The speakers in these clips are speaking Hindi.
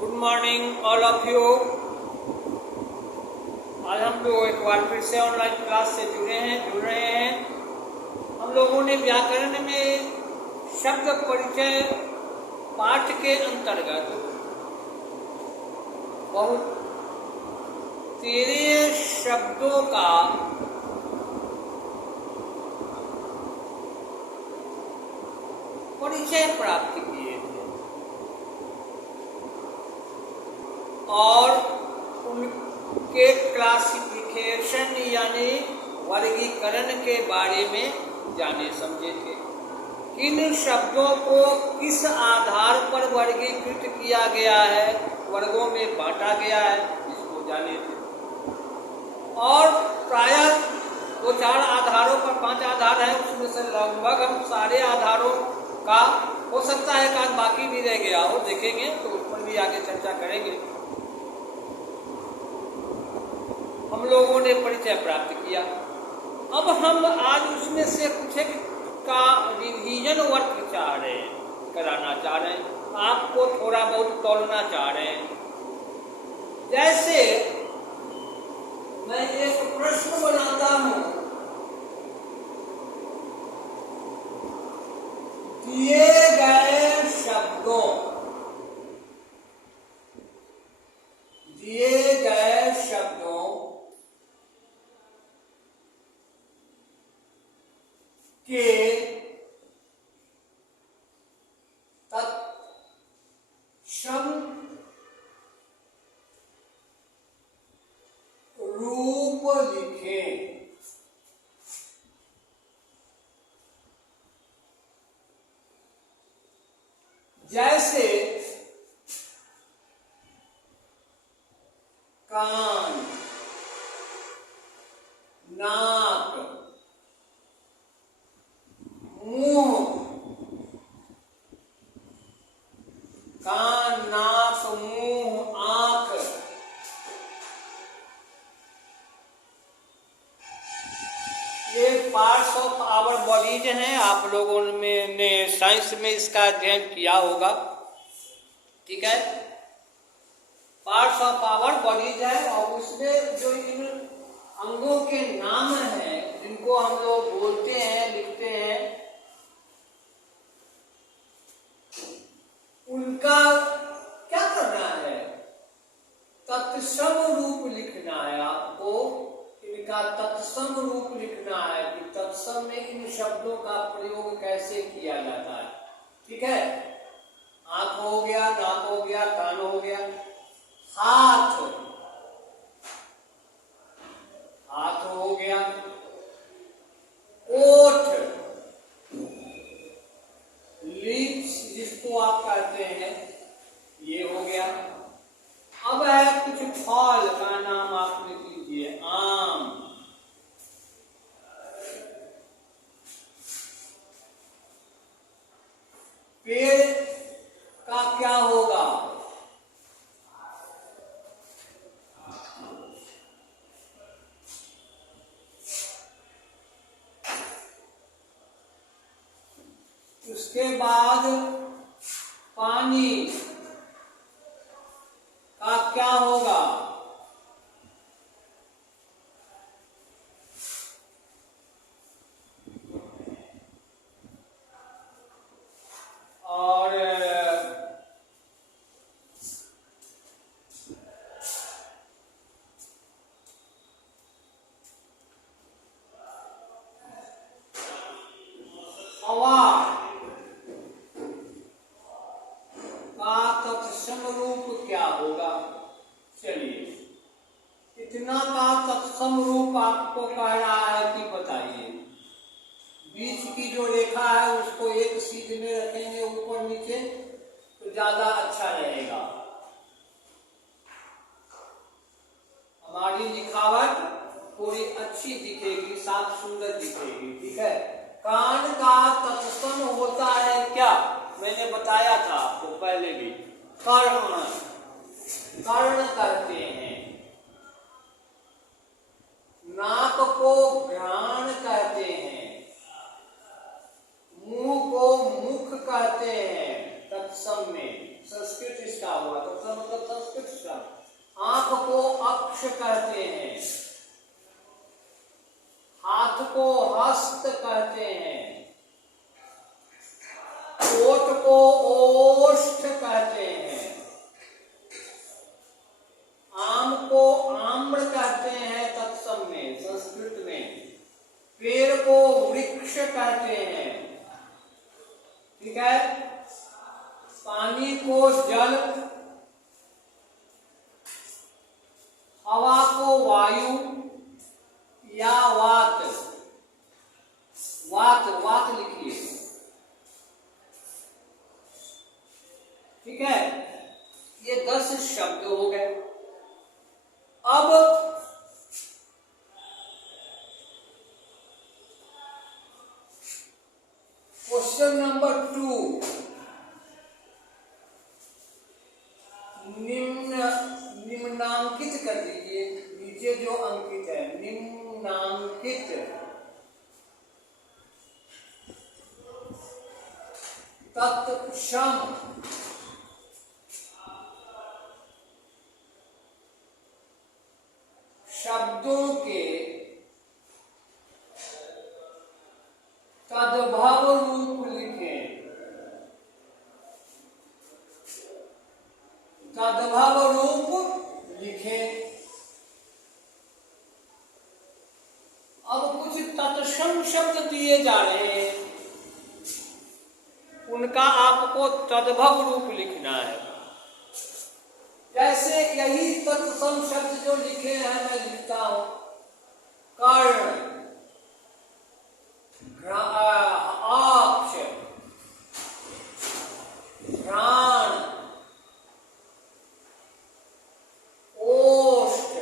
Good morning all of you. आज हम लोग एक बार फिर से ऑनलाइन क्लास से जुड़ रहे हैं। हम लोगों ने व्याकरण में शब्द परिचय पाठ के अंतर्गत बहुत 13 शब्दों का परिचय प्राप्त किए थे और उनके क्लासिफिकेशन यानी वर्गीकरण के बारे में जाने समझे थे। किन शब्दों को किस आधार पर वर्गीकृत किया गया है, वर्गों में बांटा गया है, इसको जाने थे। और प्रायः 2-4 आधारों पर 5 आधार है, उसमें से लगभग हम सारे आधारों का हो सकता है कि बाकी भी रह गया हो, देखेंगे तो उस पर भी आगे चर्चा करेंगे। हम लोगों ने परिचय प्राप्त किया। अब हम आज उसमें से कुछ का रिवीजन वर्क कराना चाह रहे हैं, आपको थोड़ा बहुत तोड़ना चाह रहे हैं। जैसे मैं एक प्रश्न बनाता हूं, दिए गए शब्दों के तत्सम रूप लिखें। जैसे कान, नाक, मुंह। कान, नाक, मुंह, आंख। ये पार्ट्स ऑफ आवर बॉडीज हैं। आप लोगों ने साइंस में इसका अध्ययन किया होगा, ठीक है। पार्ट्स ऑफ आवर बॉडीज है और उसमें जो इन अंगों के नाम हैं जिनको हम लोग बोलते हैं, लिखते हैं, उनका क्या करना है? तत्सम रूप लिखना है आपको। इनका तत्सम रूप लिखना है कि तत्सम में इन शब्दों का प्रयोग कैसे किया जाता है, ठीक है। आंख हो गया, नाक हो गया, कान हो गया। हाथ हो गया। ओठ, लिप्स जिसको आप कहते हैं, ये हो गया। अब है कुछ फल का नाम आप लिख लीजिए। आम, पेड़ का क्या होगा? उसके बाद पानी का क्या होगा? और हवा तत्सम रूप क्या होगा? चलिए, इतना का तत्सम रूप आपको कह रहा है कि बताइए। बीच की जो रेखा है उसको एक सीध में रखेंगे ऊपर नीचे तो ज्यादा अच्छा रहेगा, हमारी लिखावट थोड़ी अच्छी दिखेगी, साफ सुंदर दिखेगी, ठीक है। कान का तत्सम होता है क्या? मैंने बताया था आपको पहले भी, कर्ण। कर्ण करते हैं। नाक को घ्राण कहते हैं, मुंह को मुख कहते हैं। तत्सम में संस्कृत इसका हुआ, तत्सम मतलब अक्ष कहते हैं, हाथ को हस्त कहते हैं, ओठ को ओष्ठ कहते हैं, आम को आम्र कहते हैं तत्सम में संस्कृत में, पेड़ को वृक्ष कहते हैं, ठीक है। पानी को जल, हवा को वायु या वात, वात वात लिखिए, ठीक है। ये 10 शब्द हो गए। अब क्वेश्चन नंबर 2, निम्नांकित कर दीजिए, नीचे जो अंकित है निम्नांकित तत्सम शब्दों के तद्भव रूप लिखें, तद्भव रूप लिखें। अब कुछ तत्सम शब्द दिए जा रहे हैं, उनका आपको तद्भव रूप लिखना है। जैसे यही तत्सम शब्द जो लिखे हैं मैं लिखता हूं, कर्ण, अक्ष, घ्राण, ओष्ठ,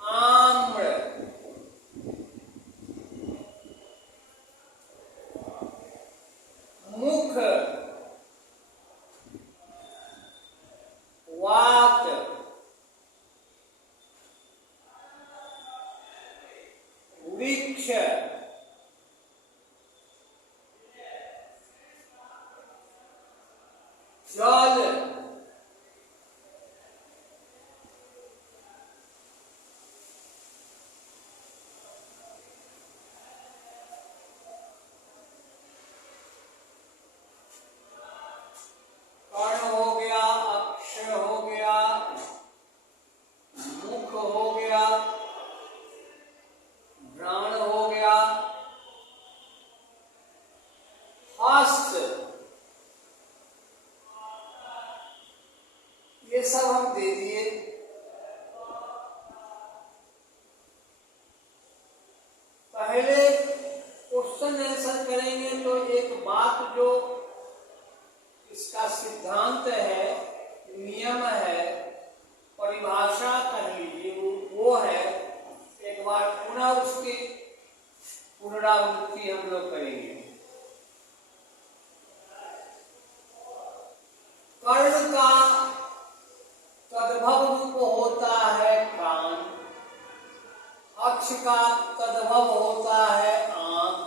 आम्र, मुख, वात, वृक्ष, जल, कर्ण हो गया, अक्ष हो गया, मुख हो गया, घ्राण हो गया, हस्त, ये सब हम दे दिए। पहले क्वेश्चन आंसर करेंगे तो एक बात जो इसका सिद्धांत है, नियम है, परिभाषा कह लीजिए, वो है, एक बार पुनः उसकी पुनरावृत्ति हम लोग करेंगे। कर्ण का तद्भव रूप होता है कान, अक्ष का तद्भव होता है आंख,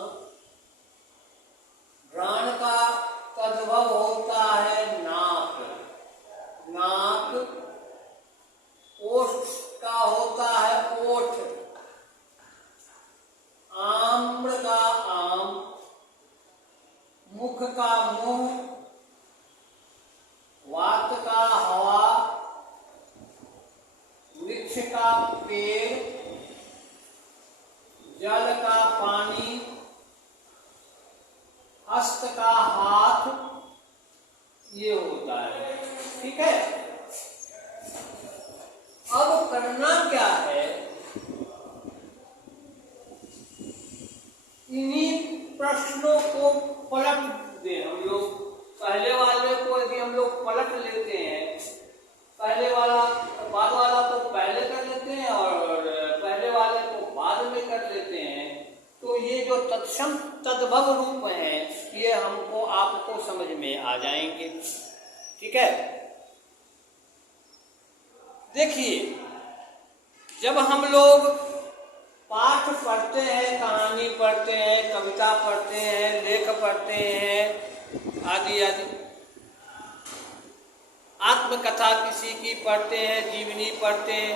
घ्राण का तद्भव होता है नाक, नाक, ओष्ठ का होता है ओठ, आम्र का आम, मुख का मुंह, वात का हवा, वृक्ष का पेड़, जल का पानी, हस्त का हाथ, ये होता है, ठीक है। अब करना क्या है, इन्हीं प्रश्नों को पलट दे हम लोग। पहले वाले को यदि हम लोग पलट लेते हैं, पहले वाला बाद वाला को पहले कर लेते हैं और पहले वाले को बाद में कर लेते हैं, तो ये जो तत्सम तद्भव रूप हैं ये हमको आपको समझ में आ जाएंगे, ठीक है। देखिए, जब हम लोग पाठ पढ़ते हैं, कहानी पढ़ते हैं, कविता पढ़ते हैं, लेख पढ़ते हैं, आदि आदि, आत्मकथा किसी की पढ़ते हैं, जीवनी पढ़ते हैं,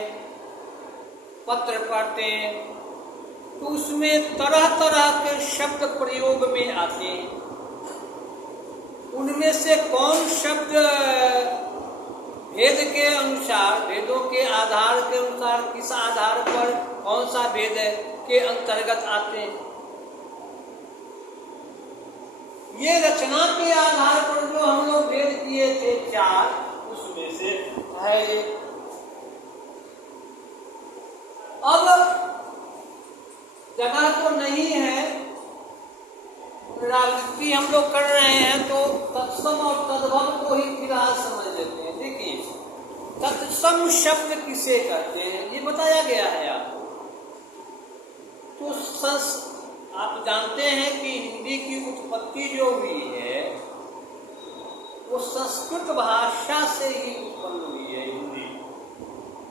पत्र पढ़ते हैं, तो उसमें तरह तरह के शब्द प्रयोग में आते हैं। उनमें से कौन शब्द भेद के अनुसार, भेदों के आधार के अनुसार, किस आधार पर कौन सा भेद के अंतर्गत आते हैं, ये रचना के आधार पर जो हम लोग भेद किए थे 4, उसमें से है ये। अब जगह तो नहीं है, पुनरावृत्ति हम लोग कर रहे हैं, तो तत्सम और तद्भव को ही फिलहाल समझ लेते हैं। देखिए, तत्सम शब्द किसे कहते हैं ये बताया गया है आपको। तो आप जानते हैं कि हिंदी की उत्पत्ति जो हुई है वो संस्कृत भाषा से ही उत्पन्न हुई है। हिंदी,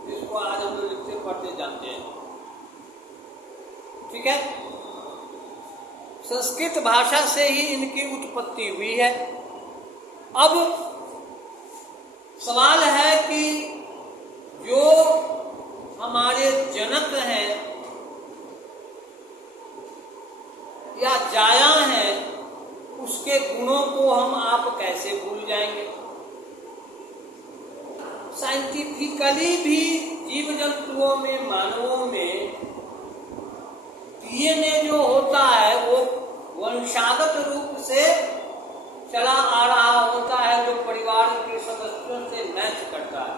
जिसको आज हम लोग लिखते पढ़ते जानते हैं, ठीक है, संस्कृत भाषा से ही इनकी उत्पत्ति हुई है। अब सवाल है कि जो हमारे जनक हैं या जाया हैं, उसके गुणों को हम आप कैसे भूल जाएंगे। साइंटिफिकली भी जीव जंतुओं में, मानवों में डीएनए जो होता है वो वंशागत रूप से चला आ रहा होता है, जो परिवार के सदस्यों से मैच करता है।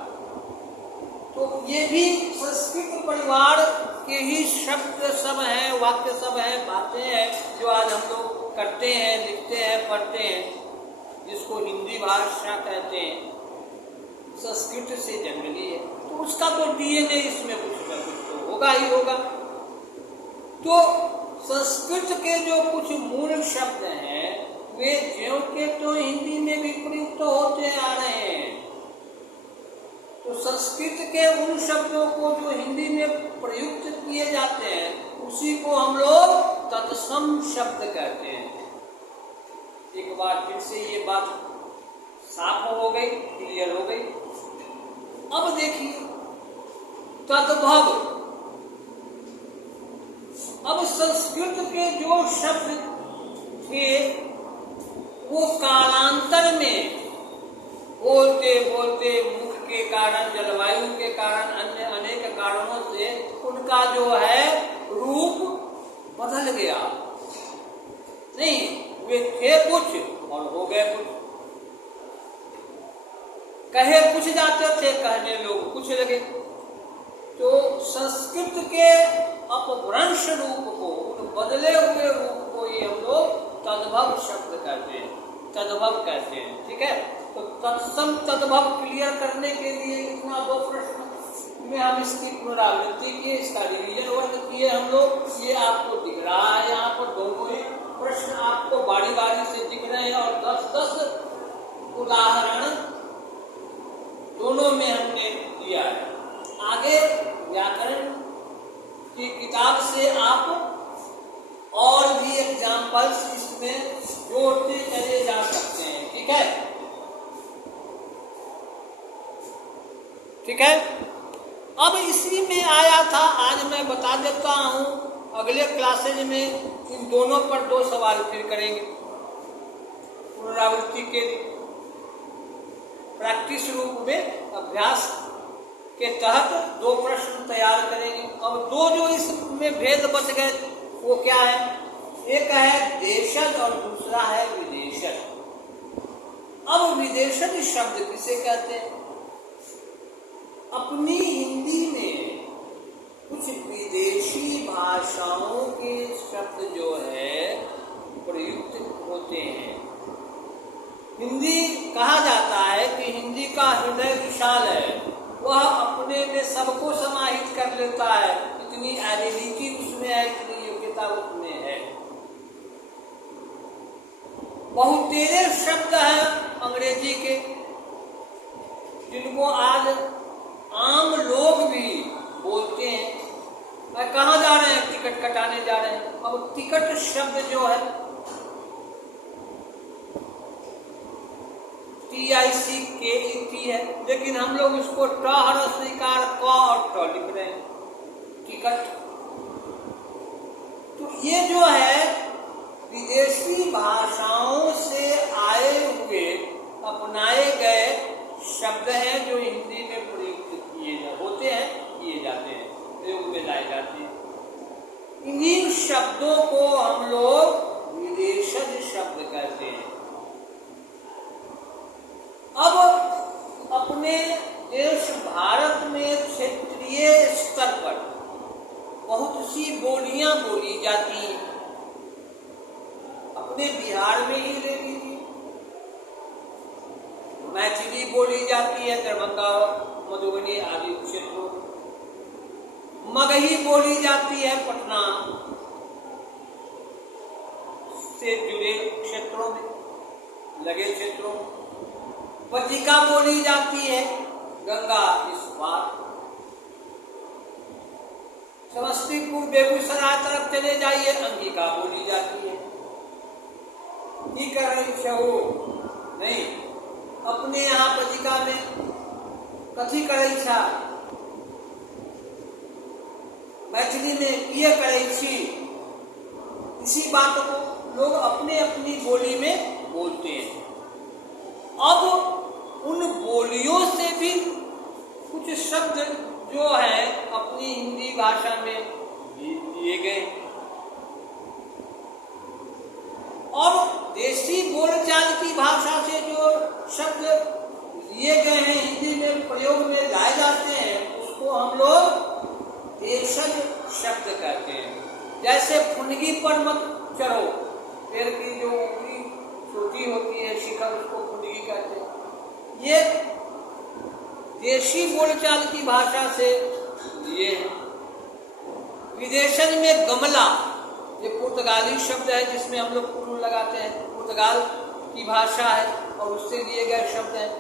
तो ये भी संस्कृत परिवार के ही शब्द सब हैं, वाक्य सब हैं, बातें हैं जो आज हम लोग करते हैं, लिखते हैं, पढ़ते हैं, जिसको हिंदी भाषा कहते हैं, संस्कृत से जन्म ली है। तो उसका तो डीएनए इसमें कुछ ना कुछ तो होगा ही होगा। तो संस्कृत के जो कुछ मूल शब्द हैं वे ज्यों के तो हिंदी में भी प्रयुक्त होते आ रहे हैं। तो संस्कृत के उन शब्दों को जो हिंदी में प्रयुक्त किए जाते हैं उसी को हम लोग तत्सम शब्द कहते हैं। एक बार फिर से ये बात साफ हो गई, क्लियर हो गई। अब देखिए तद्भव। अब संस्कृत के जो शब्द थे वो कालांतर में बोलते बोलते, मुख के कारण, जलवायु के कारण, अन्य अनेक कारणों से उनका जो है रूप बदल गया। नहीं, वे थे कुछ और हो गए कुछ। कहे कुछ जाते थे, कहने लोग कुछ लगे। तो संस्कृत के अपभ्रंश रूप को, उन बदले हुए रूप को ही हम लोग तद्भव शब्द कहते हैं, तद्भव कहते हैं। ठीक है, तो तत्सम तद्भव क्लियर करने के लिए इतना 2 प्रश्न में हम इसकी पुनरावृत्ति किए, इसका रिवीजन वर्क किए हम लोग। ये आपको दिख रहा है, यहाँ पर दोनों ही प्रश्न आपको बारी बारी से दिख रहे हैं और 10-10 उदाहरण दोनों में हमने दिया है। आगे व्याकरण की किताब से आप और भी एग्जाम्पल्स इसमें जोड़ते चले जा सकते हैं। ठीक है, ठीक है। अब इसी में आया था, आज मैं बता देता हूं, अगले क्लासेज में इन दोनों पर 2 सवाल फिर करेंगे। पुनरावृत्ति के प्रैक्टिस रूप में अभ्यास के तहत 2 प्रश्न तैयार करेंगे। अब 2 जो इसमें भेद बच गए वो क्या है? एक है देशज और दूसरा है विदेशज। अब विदेशज शब्द किसे कहते हैं? अपनी हिंदी में कुछ विदेशी भाषाओं के शब्द जो है प्रयुक्त होते हैं। हिंदी कहा जाता है कि हिंदी का हृदय विशाल है, वह अपने में सबको समाहित कर लेता है। इतनी एबिलिटी उसमें है, इतनी योग्यता उसमें है। बहुतेरे शब्द हैं अंग्रेजी के, जिनको आज आम लोग भी बोलते हैं। कहाँ जा रहे हैं? टिकट कटाने जा रहे हैं। अब टिकट शब्द जो है, TICKET है, लेकिन हम लोग इसको ट ह्रस्वईकार क और ट लिख रहे हैं, टिकट। तो ये जो है विदेशी भाषाओं से आए हुए अपनाए गए शब्द हैं जो हिंदी में प्रयुक्त होते हैं, किए जाते हैं, प्रयोग में लाए जाते हैं। इन्हीं शब्दों को हम लोग विदेशज शब्द कहते हैं। अब अपने देश भारत में क्षेत्रीय स्तर पर बहुत सी बोलियां बोली जाती हैं। अपने बिहार में ही ले लीजिए, मैथिली बोली जाती है दरभंगा, मधुबनी आदि क्षेत्रों में। मगही बोली जाती है पटना से जुड़े क्षेत्रों में, लगे क्षेत्रों में। पतिका बोली जाती है गंगा इस पार। समस्तीपुर बेगूसराय तरफ चले जाइए, अंगिका बोली जाती है। ठीक है, हो नहीं, अपने यहाँ पतिका में कथी करे छा, मैथिली में किए करे छी। इसी बात को लोग अपने अपनी बोली में बोलते हैं। अब उन बोलियों से भी कुछ शब्द जो है अपनी हिंदी भाषा में दिए गए, और देशी बोलचाल की भाषा से जो शब्द लिए गए हैं हिंदी में प्रयोग में लाए जाते हैं, उसको हम लोग देशज शब्द कहते हैं। जैसे फुनगी पर मत चढ़ो, पेड़ की जो ऊपरी छोटी होती है शिखर, उसको फुनगी कहते हैं। ये देशी बोलचाल की भाषा से लिए हैं। विदेशन में गमला, ये पुर्तगाली शब्द है जिसमें हम लोग फूल लगाते हैं, पुर्तगाल की भाषा है और उससे लिए गए शब्द हैं।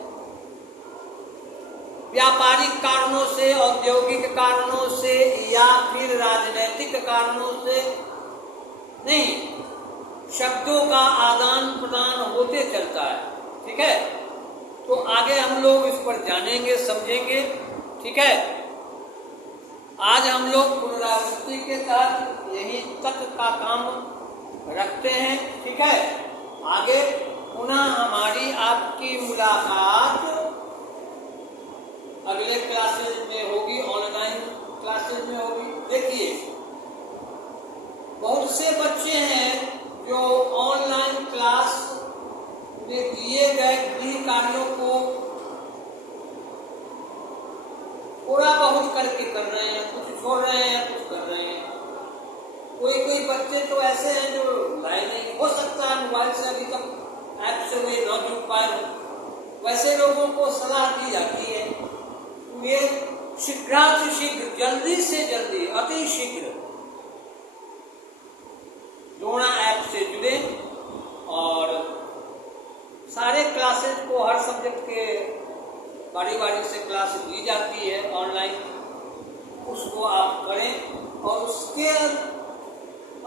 व्यापारिक कारणों से, औद्योगिक कारणों से या फिर राजनीतिक कारणों से नहीं, शब्दों का आदान प्रदान होते चलता है। ठीक है, तो आगे हम लोग इस पर जानेंगे, समझेंगे। ठीक है, आज हम लोग पुनरावृत्ति के तहत यही तक का काम रखते हैं। ठीक है, आगे पुनः हमारी आपकी मुलाकात अगले क्लासेज में होगी, ऑनलाइन क्लासेज में होगी। देखिए, बहुत से बच्चे हैं जो ऑनलाइन क्लास में दिए गए गृह कार्यों को थोड़ा बहुत करके कर रहे हैं, कुछ छोड़ रहे हैं, कुछ कर रहे हैं। कोई बच्चे तो ऐसे हैं जो लाए नहीं, हो सकता है मोबाइल से अभी तक ऐप से वे न जुड़ पाए। वैसे लोगों को सलाह दी जाती है वे शीघ्रातिशीघ्र, जल्दी से जल्दी, अति शीघ्र दोना ऐप से जुड़े और सारे क्लासेस को, हर सब्जेक्ट के बारी बारी से क्लास दी जाती है ऑनलाइन, उसको आप करें और उसके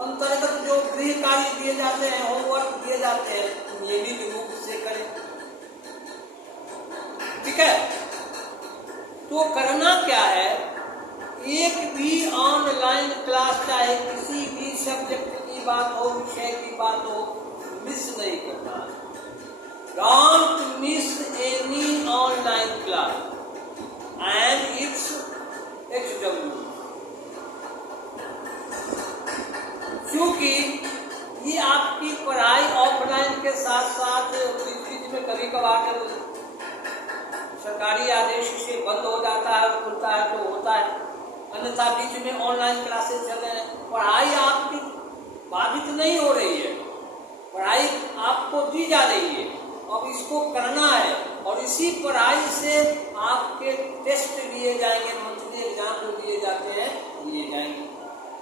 अंतर्गत जो गृह कार्य दिए जाते हैं, होमवर्क दिए जाते हैं, नियमित रूप से करें। ठीक है, तो करना क्या है, एक भी ऑनलाइन क्लास चाहे किसी भी सब्जेक्ट की बात हो, विषय की बात हो, मिस नहीं करना। Don't miss any online class and it's HW, क्योंकि ये आपकी पढ़ाई ऑफलाइन के साथ साथ बीच में कभी कभार सरकारी आदेश से बंद हो जाता है, खुलता है तो होता है, अन्यथा बीच में ऑनलाइन क्लासेस चल रहे हैं। पढ़ाई आपकी बाधित नहीं हो रही है, पढ़ाई आपको दी जा रही है, अब इसको करना है और इसी पढ़ाई से आपके टेस्ट लिए जाएंगे, मंथली एग्जाम जो दिए जाते हैं लिए जाएंगे।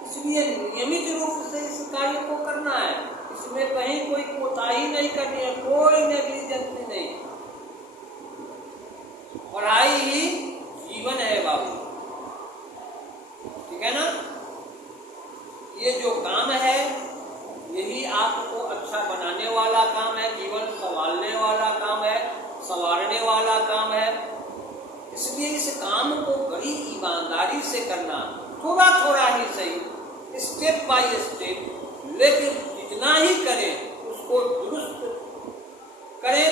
इसलिए नियमित रूप से इस कार्य को करना है, इसमें कहीं कोई कोताही नहीं करनी है, कोई नेग्लिजेंस नहीं। पढ़ाई ही जीवन है बाबू, ठीक है ना। ये जो काम है यही आपको अच्छा बनाने वाला काम है, जीवन संभालने वाला काम है, चमकने वाला काम है, इसलिए इस काम को बड़ी ईमानदारी से करना, थोड़ा थोड़ा ही सही, स्टेप बाय स्टेप, लेकिन जितना ही करें उसको दुरुस्त करें,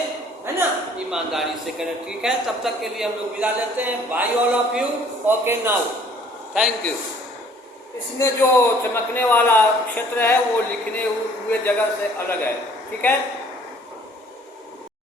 है ना, ईमानदारी से करें। ठीक है, तब तक के लिए हम लोग विदा लेते हैं। Bye all of you. Okay now, thank you. इसमें जो चमकने वाला क्षेत्र है वो लिखने हुए जगह से अलग है। ठीक है।